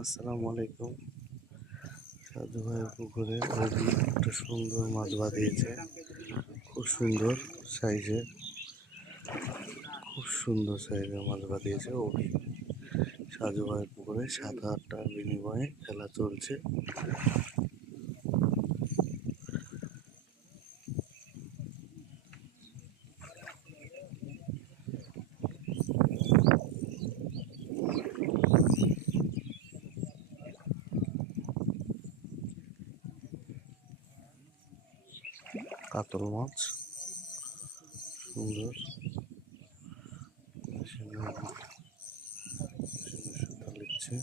আসসালামু আলাইকুম। সাধু ভাইয়ের পুকুরে একটা সুন্দর মাছ বাঁধিয়েছে, খুব সুন্দর সাইজের, মাছ বাঁধিয়েছে। অভি সাধু ভাইয়ের পুকুরে 7-8টার বিনিময়ে খেলা চলছে। কাতল মাছ সুন্দর, লিখছে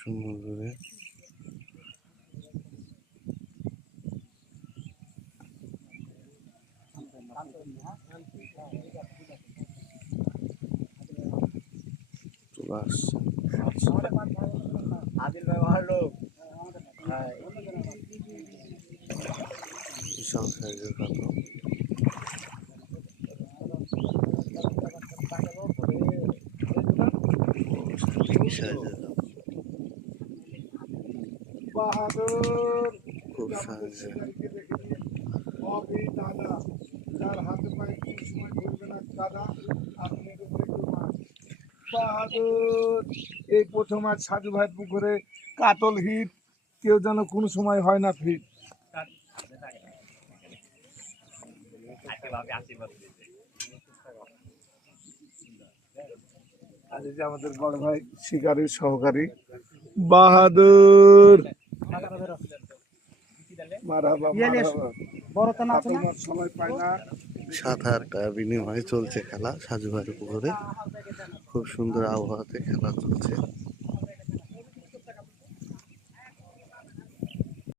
সুন্দর করে। চলে আসছে বিশাল সাইজের কাতল। বাহাদুর খুব সাইজের। অভি দাদা, যার হাতে পায়ে কোন সময় ধরবে না দাদা, আপনি একটু মাছ। বাহাদুর এই প্রথম আজ সাধু ভাই পুকুরে কাতল হিট, কেউ যেন কোনো সময় হয় না ফিট। আজ যে আমাদের বড় ভাই শিকারীর সহকারী বাহাদুর, সময় পায় না। 7-8টা বিনিময়ে চলছে খেলা সাজু ভাইয়ের পুকুরে। খুব সুন্দর আবহাওয়াতে খেলা চলছে।